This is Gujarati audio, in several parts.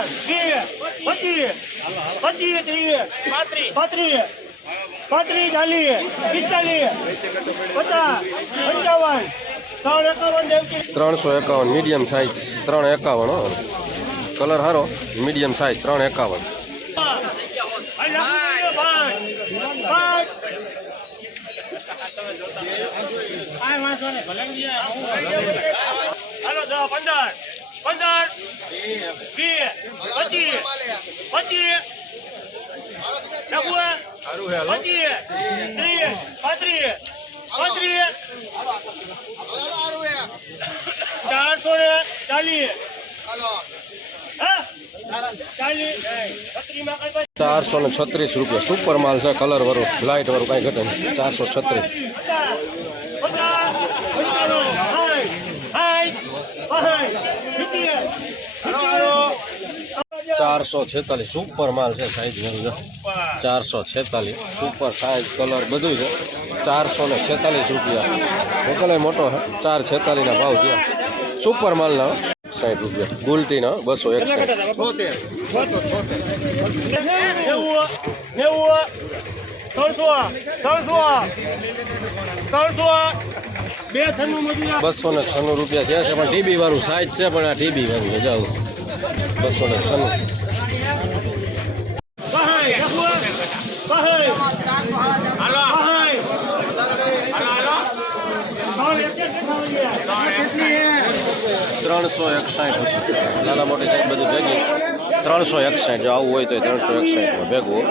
દસ વીસ પચીસ પચીસ ત્રીસ પાંત્રીસ પાંત્રીસ ચાલીસ પિસ્તાલીસ પચાસ પંચાવન ત્રણ એકાવન ત્રણસો એકાવન મીડિયમ સાઇઝ ત્રણ એકાવન. કલર સારો મીડિયમ સાઇઝ ત્રણ એકાવન પંદર. પંદર બે પચીસ પચીસ પચીસ ત્રીસ પાંત્રીસ પાંત્રીસ ચારસો ને ચાલીસ? ચારસો ને છત્રીસ રૂપિયા. સુપર માલ છે કલર વાળું લાઇટ વાળું કાંઈ ઘટે ચારસો છત્રીસ પચાસ પચાસ પંચાણું સાઠ સાઠ પાંઠ સિત્તેર સિત્તેર ચારસો છેતાલીસ. સુપર માલ છે સાઈઝ ચારસો છેતાલીસ. સુપર સાઈઝ કલર બધું છે. ચારસો ને છેતાલીસ રૂપિયા. મોકલે મોટો ચાર છેતાલીસના ભાવ થયા સુપર માલના સાઠ રૂપિયા. ગુલટીના બસો છન્નું બસો ને છન્નું રૂપિયા થયા છે. પણ ટીબી વાળું સાઈઝ છે, પણ આ ટીબી વાળું જાવ બસો ને છન્નું. ત્રણસો એકસાઠ. નાના મોટી સાઈડ બધી ભેગી. ત્રણસો એકસાઠ, જો આવું હોય તો ત્રણસો એકસાઠમાં ભેગું.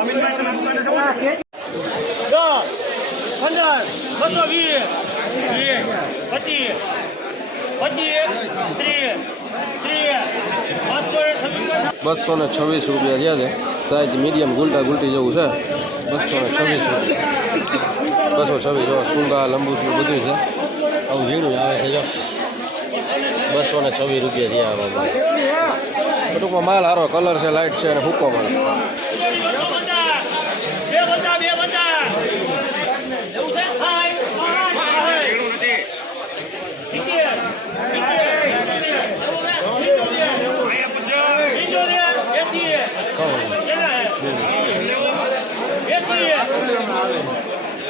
બસો ને છવ્વીસ રૂપિયા થયા છે. સાઈઝ મીડિયમ ગુલટા ગુલટી જેવું છે. બસો ને છવ્વીસ રૂપિયા. બસો છવ્વીસ સુંગા લંબુ બધું છે. આવું ઝીણું આવે છે જો. બસો ને છવ્વીસ રૂપિયા થયા આમાં ટૂંકમાં માલ સારો કલર છે લાઇટ છે અને હુકો માલ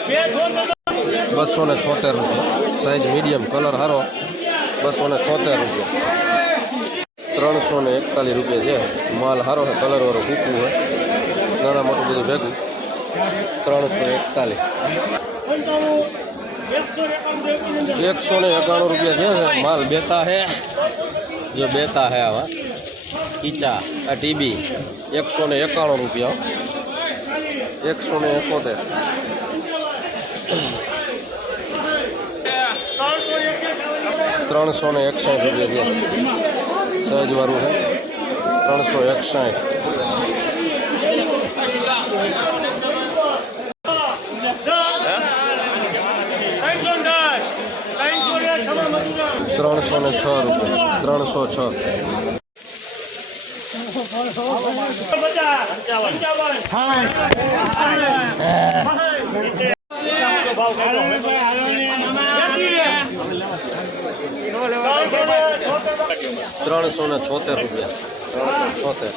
બે બસો ને છોતેર રૂપિયા. સાઈઝ મીડિયમ, કલર સારો બસો ને છોતેર રૂપિયા. ત્રણસો ને એકતાલીસ રૂપિયા છે. માલ સારો છે, કલરવાળો કૂકું હોય નાના મોટું બધું ભેગું. ત્રણસો એકતાલીસ. એકસો ને એકાણું રૂપિયા છે. માલ બેતા હે. જો બેતા હે આવા. ઈચા, આ ટીબી. એકસો ને એકાણું રૂપિયા. એકસો ને એકોતેર. ત્રણસો ને એકસાઠ રૂપિયા છે સાઈઝ વાળું છે. ત્રણસો એકસાઠ. ત્રણસો ને છ રૂપિયા. ત્રણસો છ. ત્રણસો ને છોતેર. રૂપિયા ત્રણસો છોતેર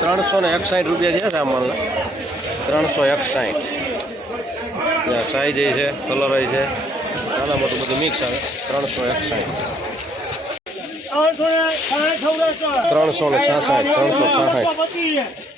ત્રણસો ને એકસાઠ. રૂપિયા છે સામાન ત્રણસો એકસાઠ. સાઈઝ એ છે કલર એ છે. નાના મોટું બધું મિક્સ આવે. ત્રણસો એકસાઠ. ત્રણસો ને છાસઠ ત્રણસો છાસઠ.